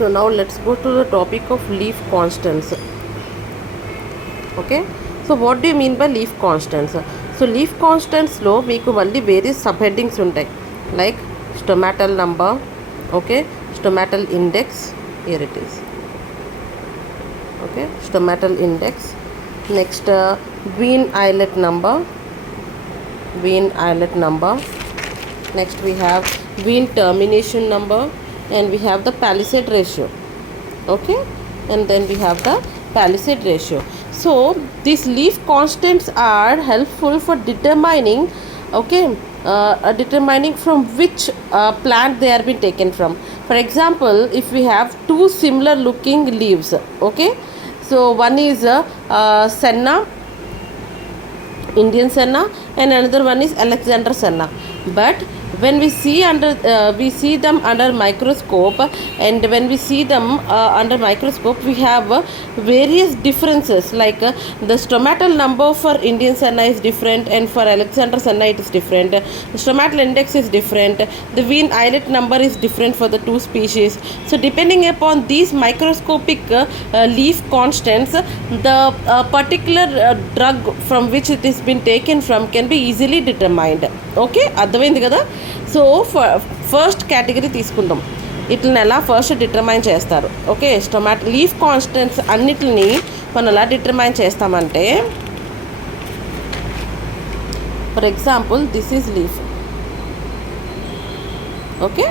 So now let's go to the topic of leaf constants. Okay, so what do you mean by leaf constants? So leaf constants లో మీకు మళ్ళీ వేరే sub headings ఉంటాయి, like stomatal number, okay, stomatal index, here it is, okay, stomatal index. Next vein eyelet number, next we have vein termination number, and we have the palisade ratio, okay, and then we have the palisade ratio. So these leaf constants are helpful for determining, okay, determining from which plant they are being taken from. For example, if we have two similar looking leaves, okay, so one is senna, Indian senna, and another one is Alexander senna. But when we see them under microscope, and when we see them under microscope, we have various differences, like the stomatal number for Indian senna is different, and for Alexander senna it is different. The stomatal index is different, the vein eyelet number is different for the two species. So depending upon these microscopic leaf constants, the particular drug from which it is been taken from can be easily determined. Okay, అర్థమైంది కదా. So first category తీసుకుందాం, వీటిని ఎలా first determine చేస్తారు. Okay, leaf constants అన్నిటిని మనం ఎలా determine చేస్తామంటే, for example this is leaf, okay,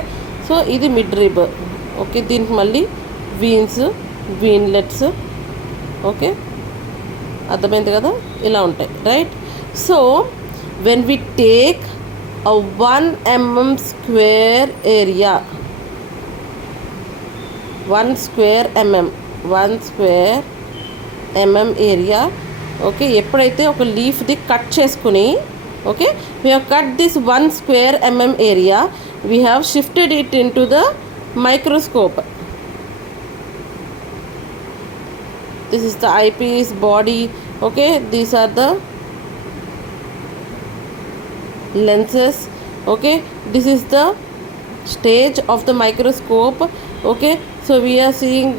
so ఇది మిడ్ రిబ్, ఓకే, దీనికి మళ్ళీ వీన్స్, వీన్లెట్స్, ఓకే, అర్థమైంది కదా, ఇలా ఉంటాయి, right. So when we take a 1 mm square area, 1 square mm area, okay, ఎప్పుడైతే ఒక లీఫ్ది కట్ చేసుకుని, okay, we have cut this 1 square mm area, we have shifted it into the microscope. This is the eyepiece, body, okay, these are the lenses, okay, this is the stage of the microscope, okay. So we are seeing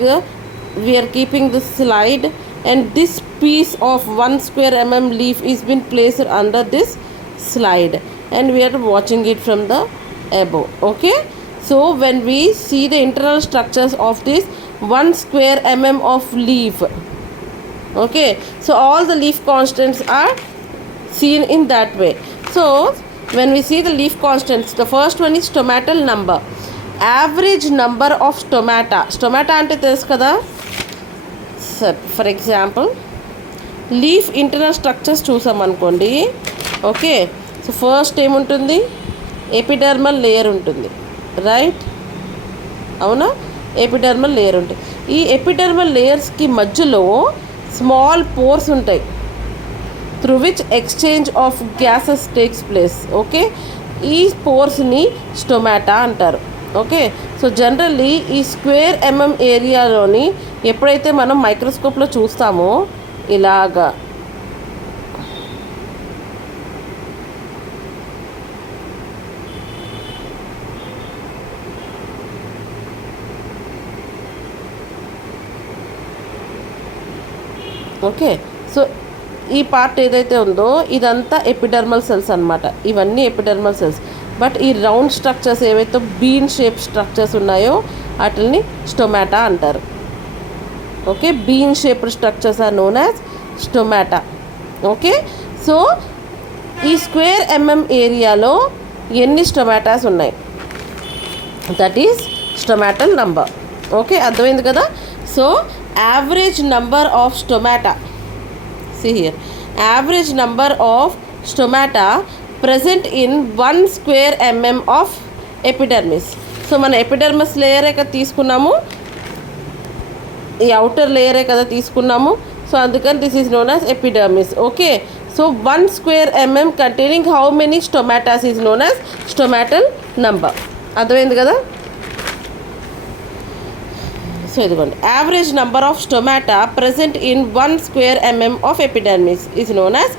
we are keeping the slide, and this piece of 1 square mm leaf is been placed under this slide, and we are watching it from the above, okay. So when we see the internal structures of this 1 square mm of leaf, okay, so all the leaf constants are seen in that way. So when we see the leaf constants, the first one is stomatal number, average number of stomata ante telusu kada. For example, leaf internal structures చూసాం అనుకోండి, okay, so first ఏముంటుంది, epidermal layer ఉంటుంది, right, అవునా, epidermal layer ఉంటుంది. ఈ epidermal లేయర్స్కి మధ్యలో small pores ఉంటాయి, through which exchange of gases takes place, okay. ఈ పోర్స్ని స్టొమాటా అంటారు, ఓకే. సో జనరల్లీ ఈ స్క్వేర్ ఎంఎం ఏరియాలోని ఎప్పుడైతే మనం మైక్రోస్కోప్లో చూస్తామో ఇలాగా, ఓకే, సో ఈ పార్ట్ ఏదైతే ఉందో ఇదంతా ఎపిడర్మల్ సెల్స్ అనమాట, ఇవన్నీ ఎపిడర్మల్ సెల్స్. బట్ ఈ రౌండ్ స్ట్రక్చర్స్ ఏవైతే బీన్ షేప్ స్ట్రక్చర్స్ ఉన్నాయో వాటిని స్టొమాటా అంటారు, okay. Bean shaped structures are known as stomata, okay. So ఈ స్క్వేర్ ఎంఎం ఏరియాలో ఎన్ని స్టొమాటాస్ ఉన్నాయి, that is stomatal number, okay, అర్థమైంది కదా. So average number of stomata, see here, average number of stomata present in 1 square mm of epidermis. So మన ఎపిడర్మస్ లేయరే కదా తీసుకున్నాము, ఈ అవుటర్ లేయరే కదా తీసుకున్నాము, సో అందుకని this is known as epidermis, okay. So 1 square mm containing how many stomatas is known as stomatal number, అర్థమైంది కదా. So ఇదిగోండి, average number of stomata present in 1 square mm of epidermis is known as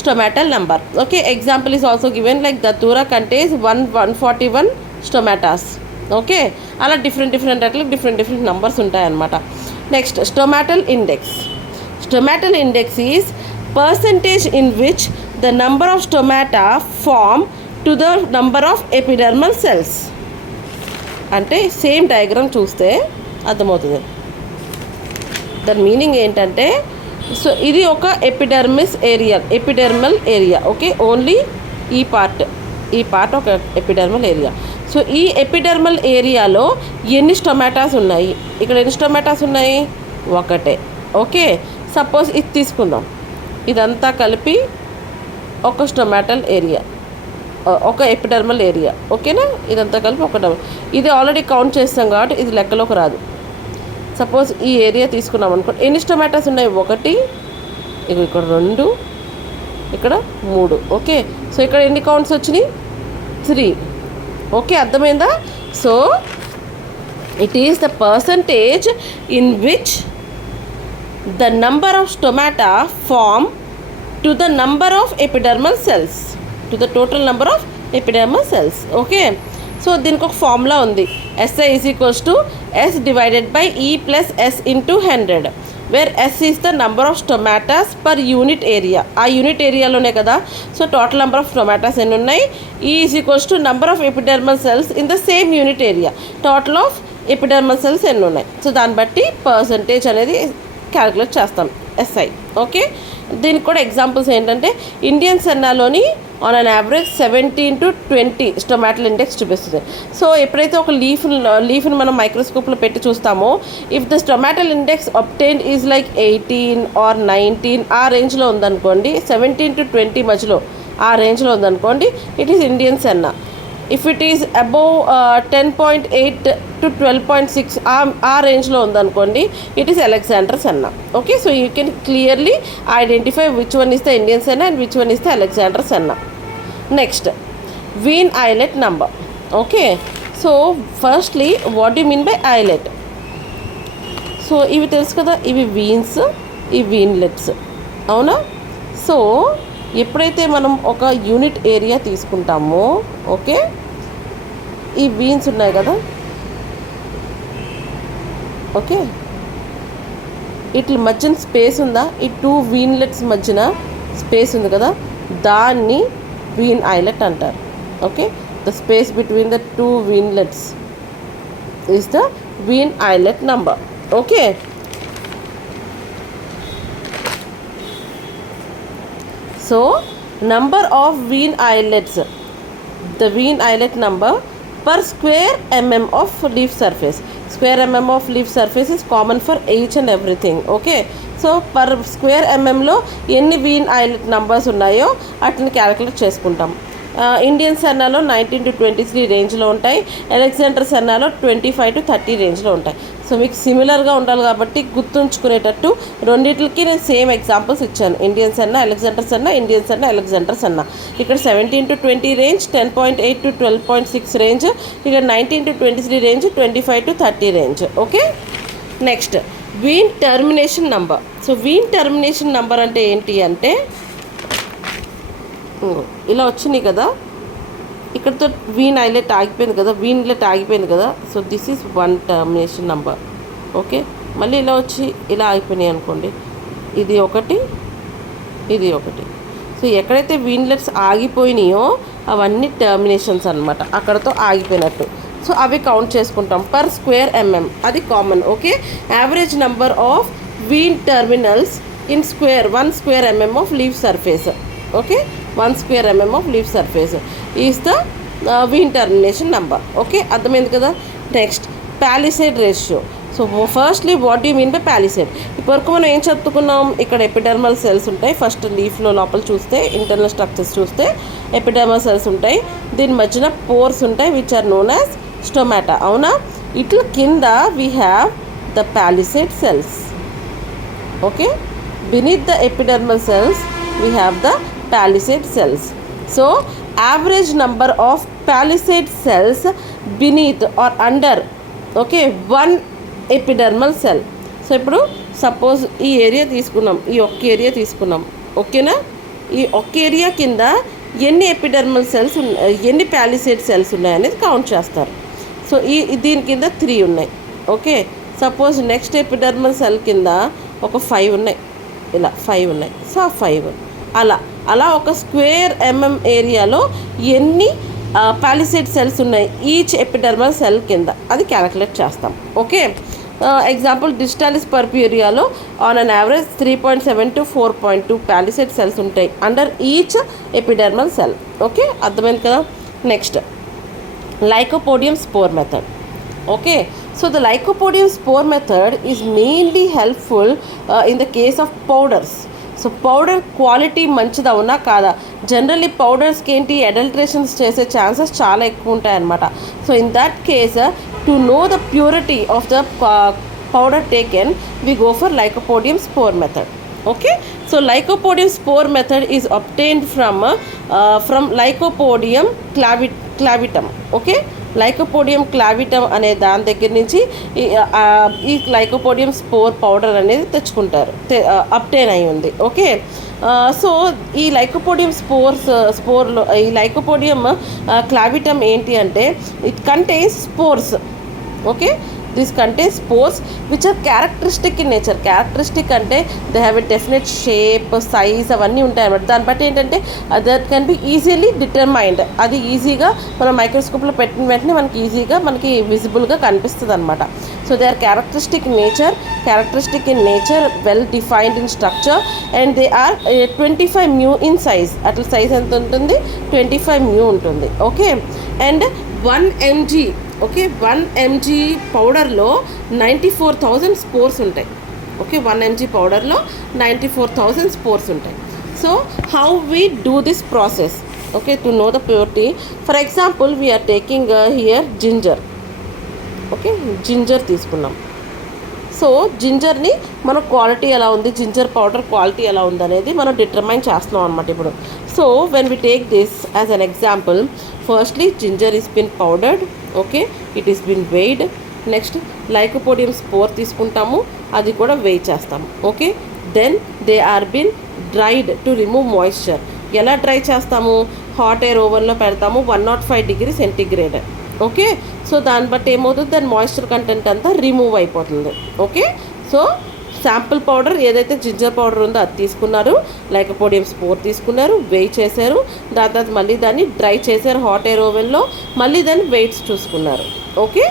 stomatal number, okay. Example is also given, like datura contains 141 stomatas, okay, అలా different అట్లా different numbers ఉంటాయన్నమాట. Next stomatal index. Stomatal index is percentage in which the number of stomata form to the number of epidermal cells. అంటే same diagram చూస్తే అర్థమవుతుంది. దాని meaning ఏంటంటే, so ఇది ఒక ఎపిడర్మల్ ఏరియా. ఓకే, ఓన్లీ ఈ పార్ట్ ఒక ఎపిడర్మల్ ఏరియా. సో ఈ ఎపిడర్మల్ ఏరియాలో ఎన్ని స్టొమాటాస్ ఉన్నాయి? ఇక్కడ ఎన్ని స్టొమాటాస్ ఉన్నాయి? ఒకటే. ఓకే, సపోజ్ ఇది తీసుకుందాం. ఇదంతా కలిపి ఒక స్టొమాటల్ ఏరియా, ఒక ఎపిడర్మల్ ఏరియా. ఓకేనా, ఇదంతా కలిపి ఒక ఇది ఆల్రెడీ కౌంట్ చేస్తాం కాబట్టి ఇది లెక్కలోకి రాదు. సపోజ్ ఈ ఏరియా తీసుకున్నాం అనుకోండి, ఎన్ని స్టొమాటోస్ ఉన్నాయి? 1, ఇక్కడ 2, ఇక్కడ 3. ఓకే, సో ఇక్కడ ఎన్ని కౌంట్స్ వచ్చినాయి? 3. ఓకే, అర్థమైందా? So it is the percentage in which the number of stomata form to the number of epidermal cells, to the total number of epidermal cells. Okay, so దీనికి ఒక ఫార్ములా ఉంది. SI is equals to S divided by E plus S into 100, where S is the number of stomatas per unit area. ఆ unit ఏరియాలోనే కదా. So total number of stomatas ఎన్ని ఉన్నాయి? E is equals to number of epidermal cells in the same unit area. Total of epidermal cells ఎన్ని ఉన్నాయి? So దాన్ని బట్టి percentage అనేది క్యాలిక్యులేట్ చేస్తాం, SI. ఓకే, దీనికి కూడా ఎగ్జాంపుల్స్ ఏంటంటే, ఇండియన్ సెన్నాలోని on an average 17 to 20 stomatal index చూపిస్తుంది. సో ఎప్పుడైతే ఒక లీఫ్ని మనం మైక్రోస్కోప్లో పెట్టి చూస్తామో, if the stomatal index obtained is like 18 or 19 ఆ రేంజ్లో ఉందనుకోండి, 17 to 20 మధ్యలో ఆ రేంజ్లో ఉందనుకోండి, it is Indian senna. If it is above 10.8 to 12.6 ఆ రేంజ్లో ఉందనుకోండి, it is Alexander senna. Okay, so you can clearly identify which one is the Indian senna and which one is the Alexander senna. Next vein islet number. Okay, so firstly what do mean by islet? So ఇవి తెలుసు కదా, ఇవి veins, ఈ వీన్లెట్స్, అవునా? So ఎప్పుడైతే మనం ఒక unit area తీసుకుంటామో, ఓకే, ఈ వీన్స్ ఉన్నాయి కదా, ఓకే, వీటి మధ్యన స్పేస్ ఉందా? ఈ 2 వీన్లెట్స్ మధ్యన స్పేస్ ఉంది కదా, దాన్ని వీన్ ఐలెట్ అంటారు. Okay, the space between the 2 veinlets is the vein islet number. Okay, so number of wean islets, the wean islet number per square mm of leaf surface. Square mm of leaf surface is common for each and everything. Okay, so per square mm లో ఎన్ని Wien islet numbers ఉన్నాయో వాటిని calculate చేసుకుంటాం. Indian సెన్నాలో 19 to 23 రేంజ్లో ఉంటాయి, Alexander సెన్నాలో 25 to 30 రేంజ్లో ఉంటాయి. So మీకు సిమిలర్గా ఉండాలి కాబట్టి గుర్తుంచుకునేటట్టు రెండింటికి నేను సేమ్ ఎగ్జాంపుల్స్ ఇచ్చాను. Indian సెన్నా, Alexander సెన్నా, Indian సెన్నా, Alexander సెన్నా. ఇక్కడ 17 to 20 రేంజ్, 10.8 to 12.6 రేంజ్, ఇక్కడ 19 to 23 range, 25 to 30 range. Okay, next vein termination number. So vein termination number అంటే ఏంటి అంటే, ఇలా వచ్చినాయి కదా, ఇక్కడతో వీన్ ఐలెట్ ఆగిపోయింది కదా, వీన్లెట్ ఆగిపోయింది కదా. So this is 1 termination number. Okay, మళ్ళీ ఇలా వచ్చి ఇలా ఆగిపోయినాయి అనుకోండి, ఇది ఒకటి, ఇది ఒకటి. సో ఎక్కడైతే వీన్లెట్స్ ఆగిపోయినాయో అవన్నీ టర్మినేషన్స్ అనమాట, అక్కడతో ఆగిపోయినట్టు. సో అవి కౌంట్ చేసుకుంటాం పర్ స్క్వేర్ mm, అది common. Okay, average number of vein terminals in square 1 square mm of leaf surface. Okay, 1 square mm of leaf surface is the vein termination number. Okay, అర్థమైంది కదా. Next palisade ratio. So firstly what you mean by palisade? ఇప్పటివరకు మనం ఏం చెప్పుకున్నాం, ఇక్కడ epidermal cells ఉంటాయి. First లీఫ్లో లోపల చూస్తే, ఇంటర్నల్ స్ట్రక్చర్స్ చూస్తే ఎపిడర్మల్ సెల్స్ ఉంటాయి, దీని మధ్యన పోర్స్ ఉంటాయి which are known as stomata, అవునా? ఇట్లా కింద we have the palisade cells. Okay, beneath the epidermal cells we have the palisade cells. So average number of palisade cells beneath or under, okay, 1 epidermal cell. So ఇప్పుడు suppose ఈ area తీసుకున్నాం, ఈ ఒక్క area తీసుకున్నాం, ఓకేనా? ఈ ఒక్క area కింద ఎన్ని ఎపిడర్మల్ సెల్స్ ఎన్ని ప్యాలిసేడ్ సెల్స్ ఉన్నాయనేది కౌంట్ చేస్తారు. సో దీని కింద 3 ఉన్నాయి. Okay, suppose next epidermal cell కింద ఒక 5 ఉన్నాయి, ఇలా 5 ఉన్నాయి. సో ఆ 5 అలా ఒక స్క్వేర్ ఏరియాలో ఎన్ని పాలిసేడ్ సెల్స్ ఉన్నాయి ఈచ్ ఎపిడర్మల్ సెల్ కింద, అది క్యాలిక్యులేట్ చేస్తాం. ఓకే, ఎగ్జాంపుల్ డిజిటాలిస్ పర్ప్ ఏరియాలో on an average 3.7 to 4.2 palisade cells ఉంటాయి under each epidermal cell. Okay, అర్థమైంది కదా. Next lycopodium spore method. Okay, so the lycopodium spore method is mainly helpful in the case of powders. So powder quality మంచిదా ఉన్నా కాదా, generally పౌడర్స్కి ఏంటి adulterations చేసే chances చాలా ఎక్కువ ఉంటాయి అన్నమాట. So in that case to know the purity of the powder taken, we go for lycopodium spore method. Okay, so lycopodium spore method is obtained from lycopodium clavitum. Okay, lycopodium clavitum అనే దాని దగ్గర నుంచి ఈ lycopodium spore powder అనేది తెచ్చుకుంటారు, obtain అయి ఉంది. Okay, so ఈ lycopodium స్పోర్లో ఈ lycopodium clavitum ఏంటి అంటే it contains spores. Okay, this contains spores which are characteristic in nature. Characteristic అంటే they have a definite shape, size అవన్నీ ఉంటాయి అన్నమాట. దాన్ని బట్టి ఏంటంటే that can be easily determined. అది ఈజీగా మనం మైక్రోస్కోప్లో పెట్టిన వెంటనే మనకి విజిబుల్గా కనిపిస్తుంది అనమాట. So they are characteristic in nature, well defined in structure, and they are 25 μ in size. అట్లా సైజ్ ఎంత ఉంటుంది, 25 μ ఉంటుంది. Okay, and 1 mg, okay, 1 mg పౌడర్లో 94,000 స్పోర్స్ ఉంటాయి. ఓకే, 1 mg పౌడర్లో 94,000 స్పోర్స్ ఉంటాయి. So how we do this process? Okay, to know the purity, for example we are taking here ginger. Okay, ginger తీసుకున్నాం. So జింజర్ని మన క్వాలిటీ ఎలా ఉంది, జింజర్ పౌడర్ క్వాలిటీ ఎలా ఉంది అనేది మనం డిటర్మైన్ చేస్తున్నాం అనమాట ఇప్పుడు. So when we take this as an example, firstly ginger is been powdered. Okay, it is been weighed. Next lycopodium spore తీసుకుంటాము, అది కూడా వెయిట్ చేస్తాము. Okay, then they are been dried to remove moisture. ఎలా dry చేస్తాము, hot air ఓవెన్లో పెడతాము 105 degrees centigrade. Okay, so దాన్ని బట్టి ఏమవుతుంది, దాని మాయిశ్చర్ కంటెంట్ అంతా రిమూవ్ అయిపోతుంది. ఓకే, సో శాంపుల్ పౌడర్ ఏదైతే జింజర్ పౌడర్ ఉందో అది తీసుకున్నారు, lycopodium స్పోర్ తీసుకున్నారు, వెయిట్ చేశారు, దాని తర్వాత మళ్ళీ దాన్ని డ్రై చేశారు హాట్ ఎయిర్ ఓవెన్లో, మళ్ళీ దాన్ని వెయిట్స్ చూసుకున్నారు. ఓకే,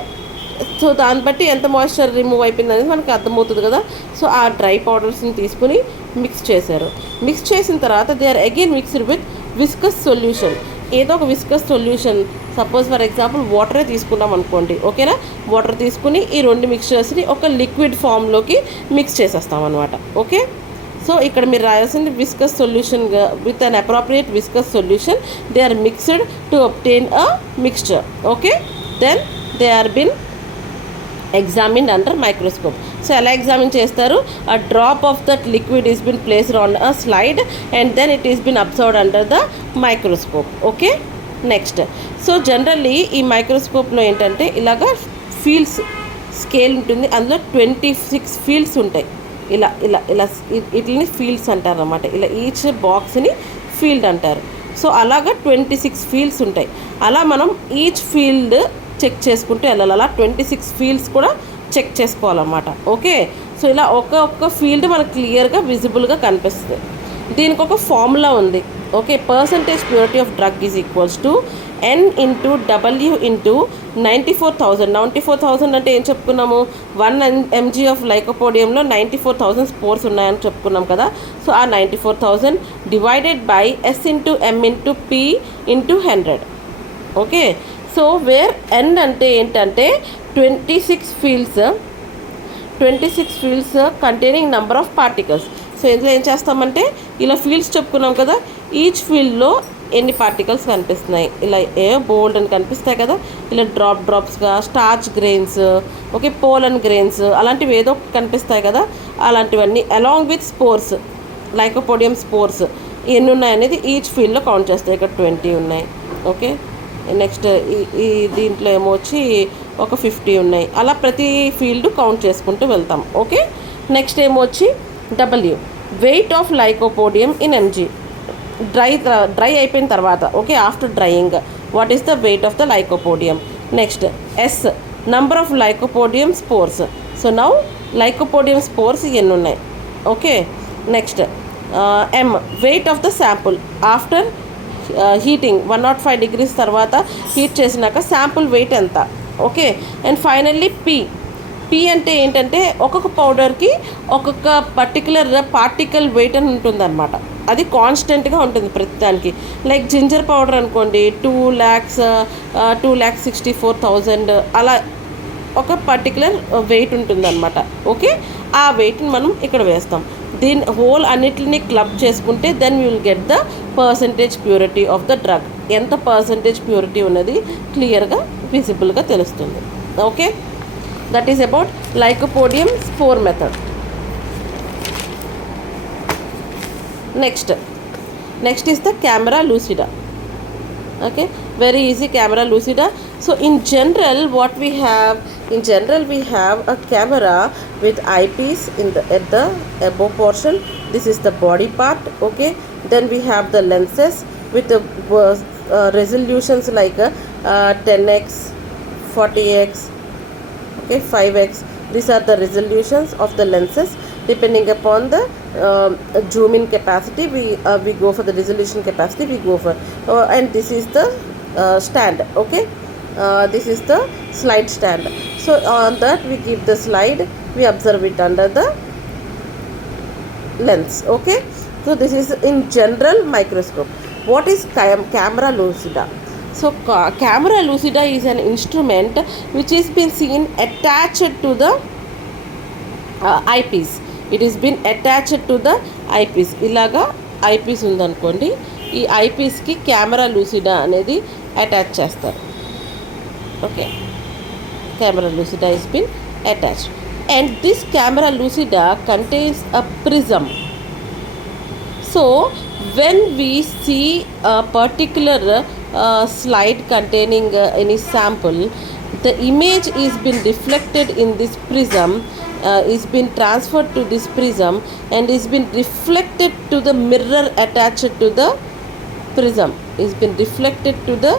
సో దాన్ని బట్టి ఎంత మాయిశ్చర్ రిమూవ్ అయిపోయింది అనేది మనకు అర్థమవుతుంది కదా. సో ఆ డ్రై పౌడర్స్ని తీసుకుని మిక్స్ చేశారు. మిక్స్ చేసిన తర్వాత they are again mixed with viscous solution. ఏదో ఒక viscous solution, suppose for example వాటరే తీసుకున్నాం అనుకోండి. ఓకేనా, వాటర్ తీసుకుని ఈ 2 మిక్స్చర్స్ని ఒక లిక్విడ్ ఫామ్లోకి మిక్స్ చేసేస్తాం అనమాట. ఓకే, సో ఇక్కడ మీరు రాయాల్సింది viscous solution, with an appropriate viscous solution they are mixed to obtain a mixture. Okay, then they are bin examined under microscope. So ఎలా ఎగ్జామిన్ చేస్తారు, a drop of that liquid is been placed on a slide and then it is been observed under the microscope. Okay, next, so generally ఈ మైక్రోస్కోప్లో ఏంటంటే ఇలాగా fields scale ఉంటుంది, అందులో 26 fields ఉంటాయి. ఇలా ఇలా ఇలా వీటిని ఫీల్డ్స్ అంటారు అన్నమాట. ఇలా ఈచ్ బాక్స్ని ఫీల్డ్ అంటారు. సో అలాగా 26 ఫీల్డ్స్ ఉంటాయి. అలా మనం ఈచ్ ఫీల్డ్ చెక్ చేసుకుంటూ వెళ్ళాలి. అలా 26 ఫీల్డ్స్ కూడా చెక్ చేసుకోవాలన్నమాట. ఓకే, సో ఇలా ఒక్క ఫీల్డ్ మనకు క్లియర్గా విజిబుల్గా కనిపిస్తుంది. దీనికి ఒక ఫార్ములా ఉంది. Okay, percentage purity of drug is equals to N into W into 94,000. 94,000 అంటే ఏం చెప్పుకున్నాము, 1 mg ఆఫ్ lycopodiumలో 94,000 స్పోర్స్ ఉన్నాయని చెప్పుకున్నాం కదా. సో ఆ 94,000 divided by S into M into P into 100. Okay, so where N అంటే ఏంటంటే 26 fields containing number of particles. So ఇందులో ఏం చేస్తామంటే ఇలా ఫీల్డ్స్ చెప్పుకున్నాం కదా, ఈచ్ ఫీల్డ్లో ఎన్ని పార్టికల్స్ కనిపిస్తున్నాయి, ఇలా బోల్డ్ అని కనిపిస్తాయి కదా, ఇలా డ్రాప్స్గా starch grains, okay, pollen grains అలాంటివి ఏదో కనిపిస్తాయి కదా, అలాంటివన్నీ along with spores, lycopodium spores ఎన్ని ఉన్నాయనేది ఈచ్ ఫీల్డ్లో కౌంట్ చేస్తాయి. ఇక్కడ 20 ఉన్నాయి. ఓకే, నెక్స్ట్ ఈ దీంట్లో ఏమో వచ్చి ఒక 50 ఉన్నాయి. అలా ప్రతి ఫీల్డ్ కౌంట్ చేసుకుంటూ వెళ్తాం. ఓకే, నెక్స్ట్ ఏమో వచ్చి W, weight of lycopodium in mg. Dry అయిపోయిన తర్వాత, okay, after drying what is the weight of the lycopodium. Next, S, number of lycopodium spores. So now lycopodium spores ఎన్ని ఉన్నాయి. Okay. Next M, weight of the sample after heating 105 degrees తర్వాత heat చేసినాక sample wait ఎంత. Okay. And finally P అంటే ఏంటంటే ఒక్కొక్క పౌడర్కి ఒక్కొక్క particular particle wait అని ఉంటుందన్నమాట. అది కాన్స్టెంట్గా ఉంటుంది ప్రతిదానికి. లైక్ జింజర్ పౌడర్ అనుకోండి 2,64,000 అలా ఒక పర్టికులర్ వెయిట్ ఉంటుందన్నమాట. ఓకే. ఆ వెయిట్ని మనం ఇక్కడ వేస్తాం. దీని హోల్ అన్నిటిని క్లబ్ చేసుకుంటే then you will get the percentage purity of the drug. ఎంత పర్సంటేజ్ ప్యూరిటీ ఉన్నది క్లియర్గా విజిబుల్గా తెలుస్తుంది. Okay. That is about lycopodium spore method. Next is the camera lucida. Okay, very easy, camera lucida. So in general we have a camera with eyepiece at the above portion. This is the body part. Okay, then we have the lenses with the resolutions like 10x, 40x, okay, 5x. These are the resolutions of the lenses. Depending upon the zoom in capacity, we go for the resolution capacity we go for. And this is the stand. Okay, this is the slide stand. So on that we keep the slide, we observe it under the lens. Okay, so this is in general microscope. What is camera lucida? So camera lucida is an instrument which is been seen attached to the eyepiece. It is been attached to the eyepiece. ఇలాగా eyepiece ఉందనుకోండి, ఈ ఐపీస్కి camera lucida అనేది attach చేస్తారు. Okay, camera lucida is been attached and this camera lucida contains a prism. So when we see a particular slide containing any sample, the image is been reflected in this prism, is been transferred to this prism and is been reflected to the mirror attached to the prism, is been reflected to the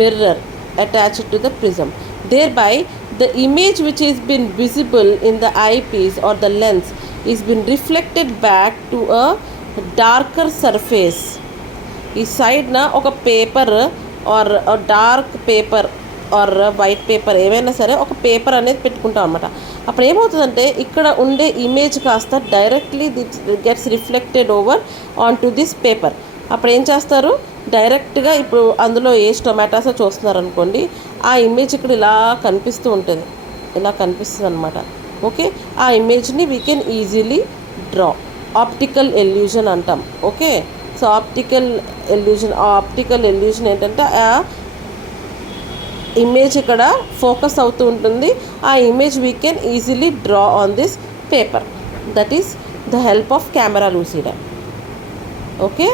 mirror attached to the prism. Thereby the image which is been visible in the eyepiece or the lens is been reflected back to a darker surface. ఈ సైడ్న ఒక paper or dark paper or white paper ఏమైనా సరే ఒక paper అనేది పెట్టుకుంటాం అనమాట. అప్పుడు ఏమవుతుందంటే ఇక్కడ ఉండే ఇమేజ్ కాస్త directly gets reflected over on to this paper. అప్పుడు ఏం చేస్తారు, డైరెక్ట్గా ఇప్పుడు అందులో ఏ టొమాటోసో చూస్తున్నారు అనుకోండి, ఆ ఇమేజ్ ఇక్కడ ఇలా కనిపిస్తూ ఉంటుంది, ఇలా కనిపిస్తుంది అనమాట. ఓకే, ఆ ఇమేజ్ని we can easily draw. Optical illusion అంటాం. ఓకే, సో ఆప్టికల్ ఎల్యూజన్ ఏంటంటే ఆ ఇమేజ్ ఇక్కడ ఫోకస్ అవుతూ ఉంటుంది, ఆ image we can easily draw on this paper. That is the help of camera lucida. Okay.